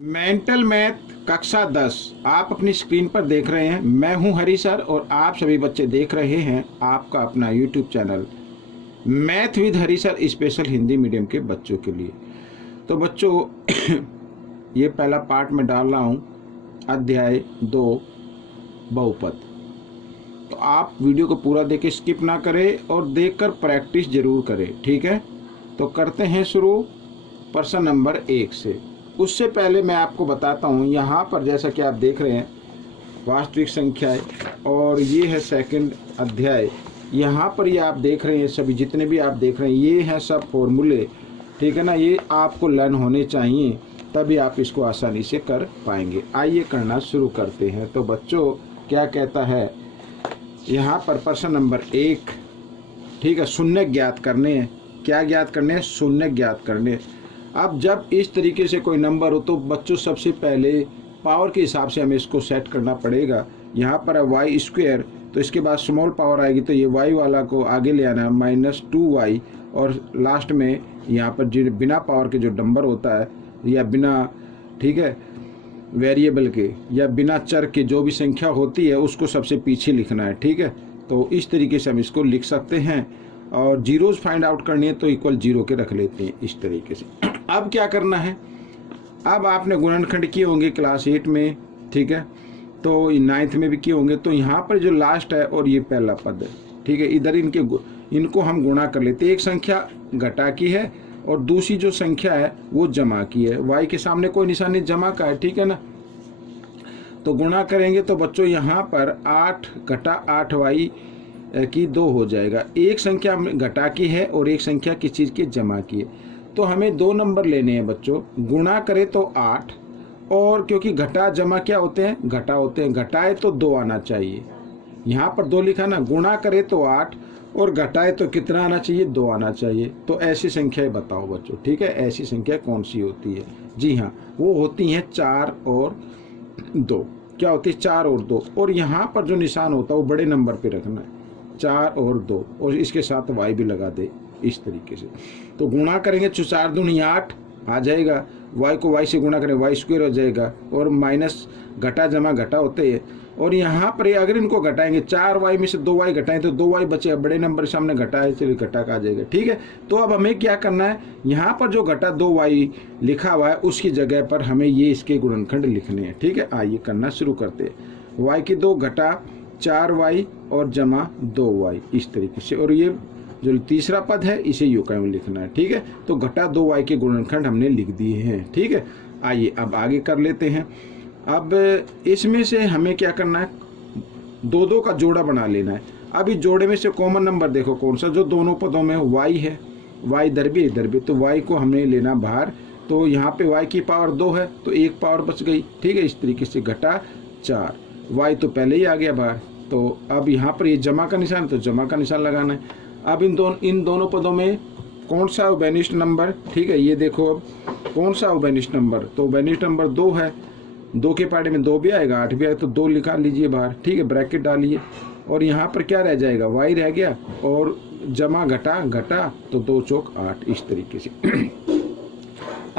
Mental math कक्षा 10 आप अपनी स्क्रीन पर देख रहे हैं। मैं हूं हरी सर और आप सभी बच्चे देख रहे हैं आपका अपना YouTube channel math with Hari sir special Hindi medium के बच्चों के लिए। तो बच्चों ये पहला पार्ट में डाल रहा हूं, अध्याय 2 बहुपद। तो आप वीडियो को पूरा देखें, स्किप ना करें और देखकर प्रैक्टिस जरूर करें, ठीक है। तो करते हैं शुरू प्रश्न नंबर 1 से। उससे पहले मैं आपको बताता हूँ, यहाँ पर जैसा कि आप देख रहे हैं वास्तविक संख्याएं और ये है सेकंड अध्याय। यहाँ पर ये आप देख रहे हैं सभी जितने भी आप देख रहे हैं ये हैं सब फॉर्मूले, ठीक है ना। ये आपको लर्न होने चाहिए तभी आप इसको आसानी से कर पाएंगे। आइए करना शुरू करते हैं। तो बच्चों क्या कहता है यहाँ पर प्रश्न नंबर 1, ठीक है। शून्य ज्ञात करने हैं। क्या ज्ञात करने हैं? शून्य ज्ञात करने। अब जब इस तरीके से कोई नंबर हो तो बच्चों सबसे पहले पावर के हिसाब से हमें इसको सेट करना पड़ेगा। यहाँ पर है वाई स्क्वायर, तो इसके बाद स्मॉल पावर आएगी तो ये वाई वाला को आगे ले आना है -2y, और लास्ट में यहाँ पर जो बिना पावर के जो नंबर होता है या बिना, ठीक है, वेरिएबल के या बिना चर के जो भी संख्या होती है उसको सबसे पीछे लिखना है, ठीक है। तो इस तरीके से हम इसको लिख सकते हैं और जीरोज फाइंड आउट करनी है तो इक्वल 0 के रख लेते हैं इस तरीके से। अब क्या करना है, अब आपने गुणनखंड किए होंगे क्लास 8 में, ठीक है, तो 9th में भी किए होंगे। तो यहाँ पर जो लास्ट है और ये पहला पद है, ठीक है, इधर इनको हम गुणा कर लेते हैं। एक संख्या घटा की है और दूसरी जो संख्या है वो जमा की है। y के सामने कोई निशानी जमा का है, ठीक है ना। तो गुणा करेंगे तो बच्चों यहाँ पर 8 घटा 8y की 2 हो जाएगा। एक संख्या घटा की है और एक संख्या किस चीज़ की जमा की है। तो हमें 2 नंबर लेने हैं बच्चों। गुणा करें तो 8, और क्योंकि घटा जमा क्या होते हैं? घटा होते हैं। घटाए तो 2 आना चाहिए। यहाँ पर 2 लिखा ना। गुणा करे तो 8 और घटाए तो कितना आना चाहिए? 2 आना चाहिए। तो ऐसी संख्याएं बताओ बच्चों, ठीक है। ऐसी संख्या कौन सी होती है? जी हाँ, वो होती हैं 4 और 2। क्या होती है? 4 और 2। और यहाँ पर जो निशान होता है वो बड़े नंबर पे रखना है, 4 और 2, और इसके साथ y भी लगा दे इस तरीके से। तो गुणा करेंगे तो 4 दूनी 8 आ जाएगा। y को y से गुणा करें y स्क्वायर हो जाएगा, और माइनस घटा जमा घटा होते हैं। और यहाँ पर अगर इनको घटाएंगे 4y में से 2y घटाएं तो 2y बचेगा। बड़े नंबर सामने घटा है, चलिए घटा का आ जाएगा, ठीक है। तो अब हमें क्या करना है, यहाँ पर जो घटा 2y लिखा हुआ है उसकी जगह पर हमें ये इसके गुणनखंड लिखने हैं, ठीक है। आइए करना शुरू करते हैं। y की 2 घटा 4y और जमा 2y इस तरीके से, और ये जो तीसरा पद है इसे यूं का यूं लिखना है, ठीक है। तो घटा 2y के गुणनखंड हमने लिख दिए हैं, ठीक है। आइए अब आगे कर लेते हैं। अब इसमें से हमें क्या करना है, 2-2 का जोड़ा बना लेना है। अब इस जोड़े में से कॉमन नंबर देखो कौन सा, जो दोनों पदों में y है। y इधर भी इधर भी, तो y को हमने लेना बाहर। तो यहाँ पे y की पावर 2 है तो 1 पावर बच गई, ठीक है। इस तरीके से घटा 4, y तो पहले ही आ गया बाहर। तो अब यहाँ पर ये जमा का निशान, तो जमा का निशान लगाना है। अब इन दोनों पदों में कौन सा उभयनिष्ठ नंबर, ठीक है। ये देखो अब कौन सा उभयनिष्ठ नंबर, तो उभयनिष्ठ नंबर 2 है। 2 के पार्ट में 2 भी आएगा, 8 भी आएगा, तो 2 लिखा लीजिए बाहर, ठीक है। ब्रैकेट डालिए और यहाँ पर क्या रह जाएगा, y रह गया, और जमा घटा घटा तो 2 चौक 8 इस तरीके से।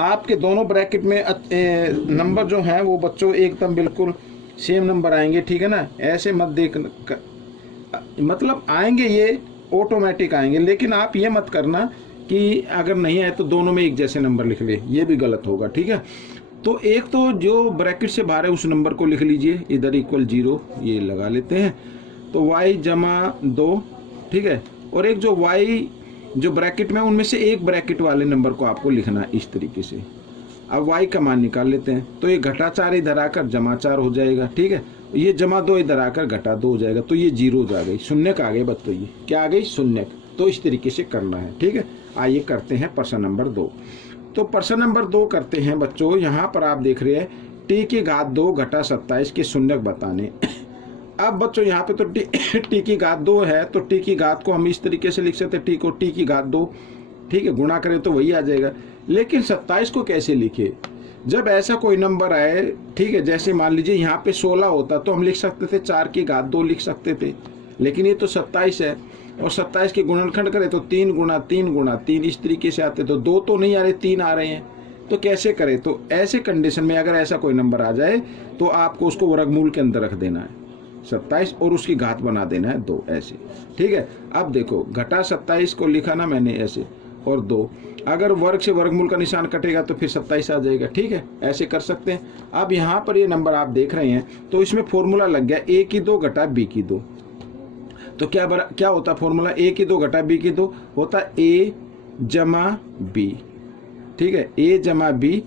आपके दोनों ब्रैकेट में नंबर जो हैं वो बच्चों एकदम बिल्कुल सेम नंबर आएंगे, ठीक है ना। ऐसे मत देख, मतलब आएंगे ये ऑटोमेटिक आएंगे, लेकिन आप ये मत करना कि अगर नहीं आए तो दोनों में एक जैसे नंबर लिख ले, ये भी गलत होगा, ठीक है। तो एक तो जो ब्रैकेट से बाहर है उस नंबर को लिख लीजिए, इधर इक्वल 0 ये लगा लेते हैं। तो y जमा 2, ठीक है। और एक जो y जो ब्रैकेट में उनमें से एक ब्रैकेट वाले नंबर को आपको लिखना है इस तरीके से। अब y का मान निकाल लेते हैं, तो ये घटा 4 इधर आकर जमा 4 हो जाएगा, ठीक है। ये जमा 2 इधर आकर घटा 2 हो जाएगा, तो ये 0 आ गई, शून्यक आ गए बच्चों। ये क्या आ गई? शून्यक। तो इस तरीके से करना है, ठीक है। आइए करते हैं प्रश्न नंबर 2। तो प्रश्न नंबर 2 करते हैं बच्चों। यहाँ पर आप देख रहे हैं t की घात 2 घटा 27 के शून्यक बताने। अब बच्चों यहाँ पे तो t की घात 2 है, तो t की घात को हम इस तरीके से लिख सकते हैं, t को t की घात 2, ठीक है। गुणा करें तो वही आ जाएगा। लेकिन 27 को कैसे लिखे? जब ऐसा कोई नंबर आए, ठीक है, जैसे मान लीजिए यहाँ पे 16 होता तो हम लिख सकते थे 4 की घात 2 लिख सकते थे, लेकिन ये तो 27 है। और 27 के गुणनखंड करें तो 3 गुणा 3 गुणा 3 इस तरीके से आते, तो 2 तो नहीं आ रहे, 3 आ रहे हैं। तो कैसे करें, तो ऐसे कंडीशन में अगर ऐसा कोई नंबर आ जाए तो आपको उसको वर्गमूल के अंदर रख देना है 27 और उसकी घात बना देना है 2 ऐसे। ठीक है, अब देखो घटा 27 को लिखा ना मैंने ऐसे और 2, अगर वर्ग से वर्गमूल का निशान कटेगा तो फिर 27 आ जाएगा। ठीक है, ऐसे कर सकते हैं। अब यहाँ पर ये नंबर आप देख रहे हैं तो इसमें फॉर्मूला लग गया a की 2 घटा b की 2। तो क्या होता फॉर्मूला, a की 2 घटा b की 2 होता a जमा b। ठीक है, a जमा b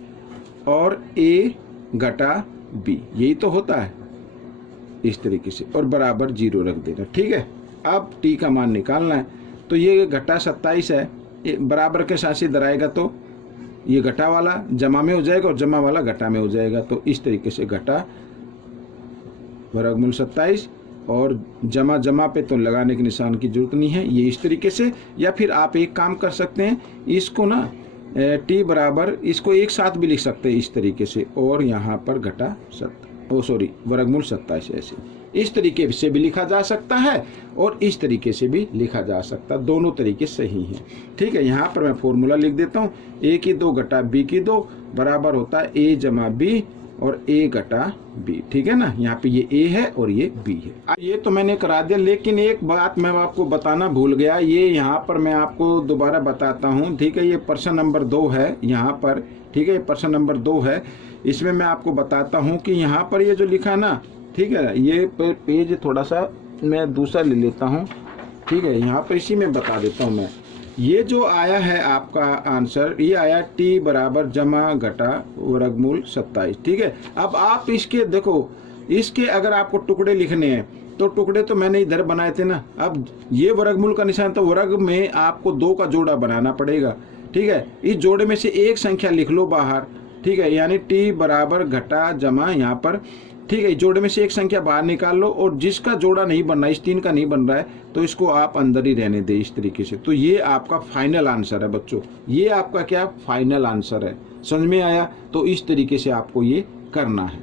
और a घटा b, यही तो होता है इस तरीके से, और बराबर 0 रख देना। ठीक है, अब t का मान निकालना है। तो ये घटा 27 है, बराबर के साथ इधर आएगा तो ये घटा वाला जमा में हो जाएगा और जमा वाला घटा में हो जाएगा। तो इस तरीके से घटा वर्गमूल 27 और जमा जमा पे तो लगाने के निशान की जरूरत नहीं है, ये इस तरीके से। या फिर आप एक काम कर सकते हैं, इसको ना t बराबर इसको एक साथ भी लिख सकते हैं इस तरीके से, और यहाँ पर घटा वर्गमूल 27 ऐसे इस तरीके से भी लिखा जा सकता है और इस तरीके से भी लिखा जा सकता है, दोनों तरीके सही हैं। ठीक है, यहाँ पर मैं फॉर्मूला लिख देता हूँ, a की 2 घटा b की 2 बराबर होता है a जमा b और a घटा b। ठीक है ना, यहाँ पे ये a है और ये b है। ये तो मैंने करा दिया, लेकिन एक बात मैं आपको बताना भूल गया, ये यहाँ पर मैं आपको दोबारा बताता हूँ। ठीक है, ये प्रश्न नंबर 2 है यहाँ पर। ठीक है, ये प्रश्न नंबर 2 है, इसमें मैं आपको बताता हूँ कि यहाँ पर ये जो लिखा ना, ठीक है, ये पेज थोड़ा सा मैं दूसरा ले लेता हूँ। ठीक है, यहाँ पर इसी में बता देता हूँ मैं, ये जो आया है आपका आंसर, ये आया t बराबर जमा घटा वर्गमूल 27। ठीक है, अब आप इसके देखो, इसके अगर आपको टुकड़े लिखने हैं तो टुकड़े तो मैंने इधर बनाए थे ना, अब ये वर्गमूल का निशान, तो वर्ग में आपको 2 का जोड़ा बनाना पड़ेगा। ठीक है, इस जोड़े में से एक संख्या लिख लो बाहर। ठीक है, यानी t बराबर घटा जमा यहाँ पर। ठीक है, जोड़े में से एक संख्या बाहर निकाल लो, और जिसका जोड़ा नहीं बन रहा, इस 3 का नहीं बन रहा है, तो इसको आप अंदर ही रहने दें इस तरीके से। तो ये आपका फाइनल आंसर है बच्चों, ये आपका क्या फाइनल आंसर है। समझ में आया? तो इस तरीके से आपको ये करना है।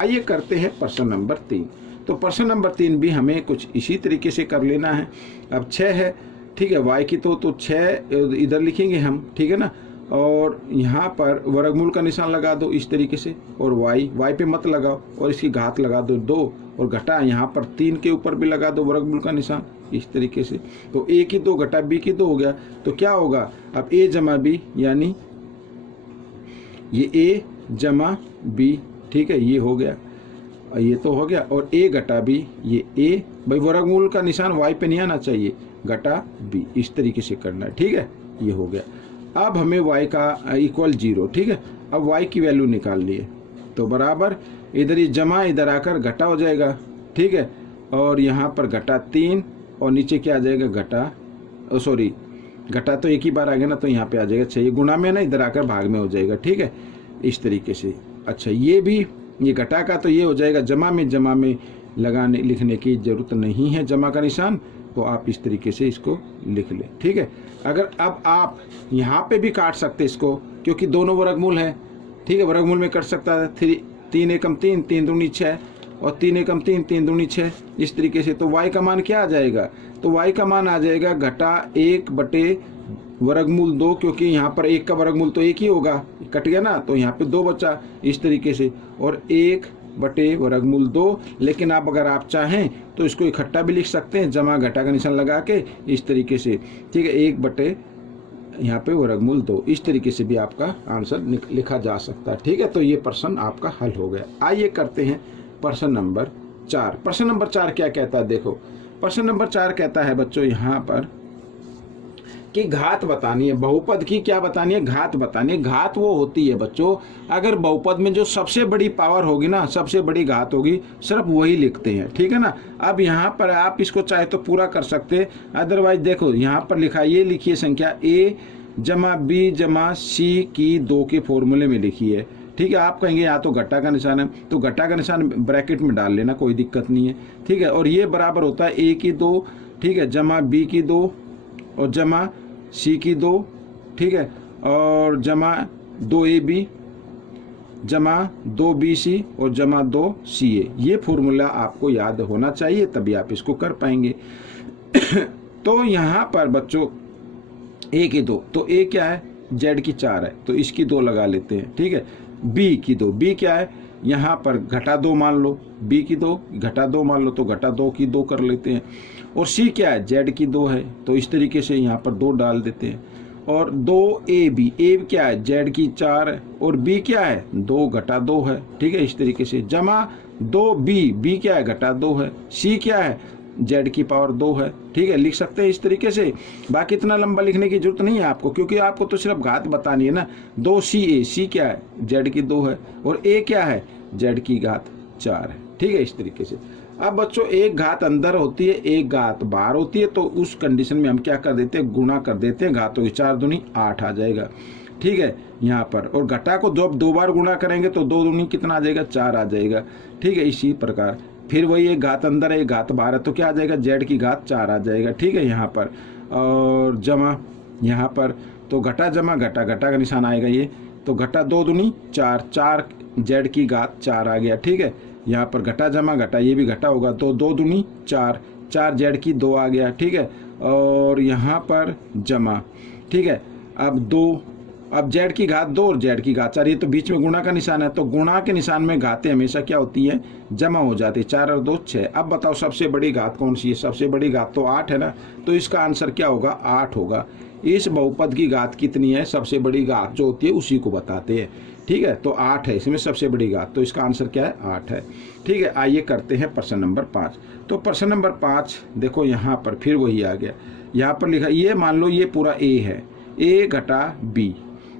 आइए करते हैं प्रश्न नंबर 3। तो प्रश्न नंबर 3 भी हमें कुछ इसी तरीके से कर लेना है। अब 6 है, ठीक है, y की तो 6 इधर लिखेंगे हम। ठीक है ना, और यहाँ पर वर्गमूल का निशान लगा दो इस तरीके से, और y पे मत लगाओ, और इसकी घात लगा दो 2, और घटा यहाँ पर 3 के ऊपर भी लगा दो वर्गमूल का निशान इस तरीके से। तो a की 2 घटा b की 2 हो गया। तो क्या होगा अब a जमा b, यानी ये a जमा b। ठीक है, ये हो गया, ये तो हो गया, और a घटा b, ये a भाई वर्गमूल का निशान y पे नहीं आना चाहिए, घटा b इस तरीके से करना है। ठीक है, ये हो गया। अब हमें y का इक्वल 0। ठीक है, अब y की वैल्यू निकाल लिए, तो बराबर इधर ये जमा इधर आकर घटा हो जाएगा। ठीक है, और यहाँ पर घटा 3 और नीचे क्या आ जाएगा घटा, घटा तो एक ही बार आ गया ना, तो यहाँ पे आ जाएगा 6, ये गुणा में ना इधर आकर भाग में हो जाएगा। ठीक है, इस तरीके से। अच्छा, ये भी ये घटा का तो ये हो जाएगा जमा में लगाने लिखने की जरूरत नहीं है जमा का निशान, तो आप इस तरीके से इसको लिख लें। ठीक है, अगर अब आप यहाँ पे भी काट सकते इसको, क्योंकि दोनों वर्गमूल है। ठीक है, वर्गमूल में कर सकता है 3 एकम 3, 3 दूनी 6, और 3 एकम 3, 3 दूनी 6 इस तरीके से। तो y का मान क्या आ जाएगा, तो y का मान आ जाएगा घटा 1 बटे वर्गमूल 2, क्योंकि यहाँ पर 1 का वर्गमूल तो 1 ही होगा, कट गया ना, तो यहाँ पे 2 बचा इस तरीके से, और 1 बटे वर्गमूल 2। लेकिन अगर आप चाहें तो इसको इकट्ठा भी लिख सकते हैं, जमा घटा का निशान लगा के इस तरीके से। ठीक है, 1 बटे यहाँ पे वर्गमूल 2, इस तरीके से भी आपका आंसर लिखा जा सकता है। ठीक है, तो ये प्रश्न आपका हल हो गया। आइए करते हैं प्रश्न नंबर 4। प्रश्न नंबर 4 क्या कहता है, देखो प्रश्न नंबर 4 कहता है बच्चों यहाँ पर कि घात बतानी है, बहुपद की क्या बतानी है, घात बतानी है। घात वो होती है बच्चों, अगर बहुपद में जो सबसे बड़ी पावर होगी ना, सबसे बड़ी घात होगी, सिर्फ वही लिखते हैं। ठीक है ना, अब यहाँ पर आप इसको चाहे तो पूरा कर सकते हैं, अदरवाइज देखो यहाँ पर लिखा, ये लिखिए संख्या a जमा b जमा c की 2 के फॉर्मूले में लिखी है। ठीक है, आप कहेंगे यहाँ तो घटा का निशान है, तो घटा का निशान ब्रैकेट में डाल लेना, कोई दिक्कत नहीं है। ठीक है, और ये बराबर होता है a की 2, ठीक है, जमा b की 2 और जमा c की 2। ठीक है, और जमा 2ab जमा 2bc और जमा 2ca। ये फॉर्मूला आपको याद होना चाहिए, तभी आप इसको कर पाएंगे। तो यहाँ पर बच्चों a की 2, तो a क्या है, जेड की 4 है तो इसकी 2 लगा लेते हैं, ठीक है। बी की 2, बी क्या है, यहाँ पर घटा 2 मान लो, बी की 2 घटा 2 मान लो तो घटा 2 की 2 कर लेते हैं। और सी क्या है, जेड की 2 है तो इस तरीके से यहाँ पर 2 डाल देते हैं। और 2 ए बी, ए क्या है, जेड की 4 है और बी क्या है, 2 घटा 2 है, ठीक है। इस तरीके से जमा 2 बी, बी क्या है, घटा 2 है, सी क्या है, जेड की पावर 2 है, ठीक है। लिख सकते हैं इस तरीके से। बाकी इतना लंबा लिखने की जरूरत नहीं है आपको, क्योंकि आपको तो सिर्फ घात बतानी है ना। 2 सी ए, सी क्या है, जेड की 2 है और ए क्या है, जेड की घात 4 है, ठीक है। इस तरीके से अब बच्चों एक घात अंदर होती है, एक घात बाहर होती है, तो उस कंडीशन में हम क्या कर देते हैं, गुणा कर देते हैं, घातों की 4 दूनी 8 आ जाएगा, ठीक है यहाँ पर। और घटा को जब 2 बार गुणा करेंगे तो 2 दूनी कितना आ जाएगा, 4 आ जाएगा, ठीक है। इसी प्रकार फिर वही एक घात अंदर है, एक घात बाहर है, तो क्या आ जाएगा, जेड की घात 4 आ जाएगा, ठीक है यहाँ पर। और जमा यहाँ पर तो घटा जमा घटा, घटा का निशान आएगा ये, तो घटा 2 दूनी 4, 4 जेड की घात 4 आ गया, ठीक है। यहाँ पर घटा जमा घटा, ये भी घटा होगा तो 2 दूनी 4, 4 जेड की 2 आ गया, ठीक है। और यहाँ पर जमा, ठीक है। अब जेड की घात 2 और जेड की घात 4, ये तो बीच में गुणा का निशान है, तो गुणा के निशान में घातें हमेशा क्या होती है, जमा हो जाती है। 4 और 2 6। अब बताओ सबसे बड़ी घात कौन सी है, सबसे बड़ी घात तो 8 है ना, तो इसका आंसर क्या होगा, 8 होगा। इस बहुपद की घात कितनी है, सबसे बड़ी घात जो होती है उसी को बताते हैं, ठीक है। तो 8 है इसमें सबसे बड़ी घात, तो इसका आंसर क्या है, 8 है, ठीक है। आइए करते हैं प्रश्न नंबर 5। तो प्रश्न नंबर 5 देखो यहाँ पर फिर वही आ गया, यहाँ पर लिखा, ये मान लो ये पूरा ए है, ए घटा बी,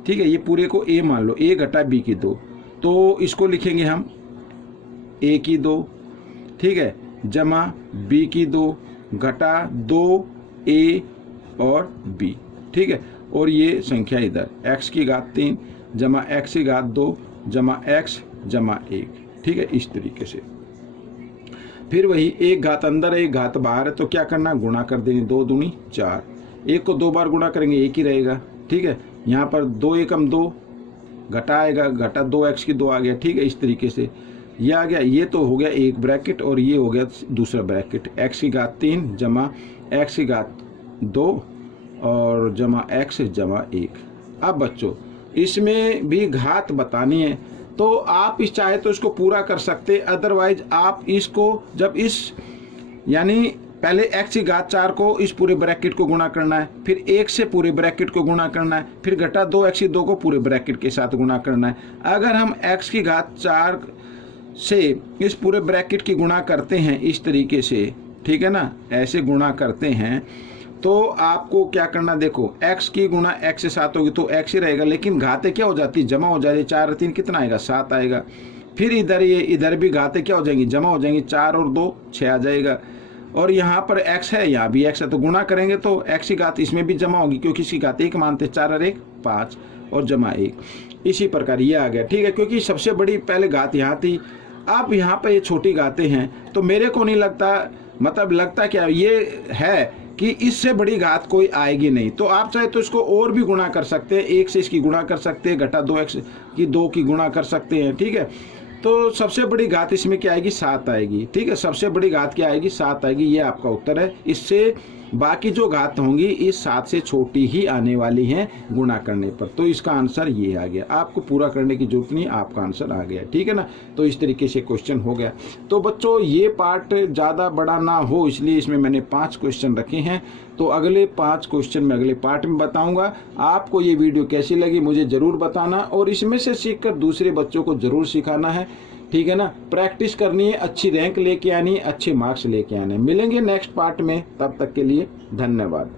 ठीक है। ये पूरे को ए मान लो, ए घटा बी की 2, तो इसको लिखेंगे हम ए की 2, ठीक है, जमा बी की 2 घटा 2 ए और बी, ठीक है। और ये संख्या इधर x की घात 3 जमा x की घात 2 जमा x जमा 1, ठीक है। इस तरीके से फिर वही एक घात अंदर है, एक घात बाहर है, तो क्या करना, गुणा कर देंगे, 2 दूनी 4, एक को 2 बार गुणा करेंगे एक ही रहेगा, ठीक है। यहाँ पर 2 एकम 2 घटा आएगा, घटा 2x की 2 आ गया, ठीक है। इस तरीके से ये आ गया, ये तो हो गया एक ब्रैकेट और ये हो गया दूसरा ब्रैकेट, x की घात 3 जमा x की घात 2 और जमा x जमा 1। अब बच्चों इसमें भी घात बतानी है, तो आप इस चाहे तो इसको पूरा कर सकते, अदरवाइज आप इसको जब इस यानी पहले x की घात 4 को इस पूरे ब्रैकेट को गुणा करना है, फिर 1 से पूरे ब्रैकेट को गुणा करना है, फिर घटा 2x की 2 को पूरे ब्रैकेट के साथ गुणा करना है। अगर हम x की घात 4 से इस पूरे ब्रैकेट की गुणा करते हैं इस तरीके से, ठीक है ना, ऐसे गुणा करते हैं, तो आपको क्या करना, देखो x की गुणा x से 7 होगी तो x ही रहेगा, लेकिन घातें क्या हो जाती, जमा हो जाती, 4 और 3 कितना आएगा, 7 आएगा। फिर इधर ये इधर भी घातें क्या हो जाएंगी, जमा हो जाएंगी, 4 और 2 6 आ जाएगा। और यहाँ पर x है, यहाँ भी x है, तो गुणा करेंगे तो x की घात इसमें भी जमा होगी, क्योंकि इसकी घात 1 मानते, 4 और 1 5 और जमा 1। इसी प्रकार ये आ गया, ठीक है, क्योंकि सबसे बड़ी पहले घात यहाँ थी, अब यहाँ पर ये छोटी घातें हैं, तो मेरे को नहीं लगता, मतलब लगता क्या ये है कि इससे बड़ी घात कोई आएगी नहीं। तो आप चाहे तो इसको और भी गुणा कर सकते हैं, 1 से इसकी गुणा कर सकते हैं, घटा 2x की 2 की गुणा कर सकते हैं, ठीक है। तो सबसे बड़ी घात इसमें क्या आएगी, 7 आएगी, ठीक है। सबसे बड़ी घात क्या आएगी, 7 आएगी, ये आपका उत्तर है। इससे बाकी जो घात होंगी इस 7 से छोटी ही आने वाली हैं गुणा करने पर, तो इसका आंसर ये आ गया। आपको पूरा करने की जरूरत नहीं, आपका आंसर आ गया, ठीक है ना। तो इस तरीके से क्वेश्चन हो गया। तो बच्चों ये पार्ट ज़्यादा बड़ा ना हो इसलिए इसमें मैंने 5 क्वेश्चन रखे हैं, तो अगले 5 क्वेश्चन मैं अगले पार्ट में बताऊंगा। आपको ये वीडियो कैसी लगी मुझे ज़रूर बताना, और इसमें से सीखकर दूसरे बच्चों को ज़रूर सिखाना है, ठीक है ना। प्रैक्टिस करनी है, अच्छी रैंक लेके आनी है, अच्छे मार्क्स लेके आने। मिलेंगे नेक्स्ट पार्ट में, तब तक के लिए धन्यवाद।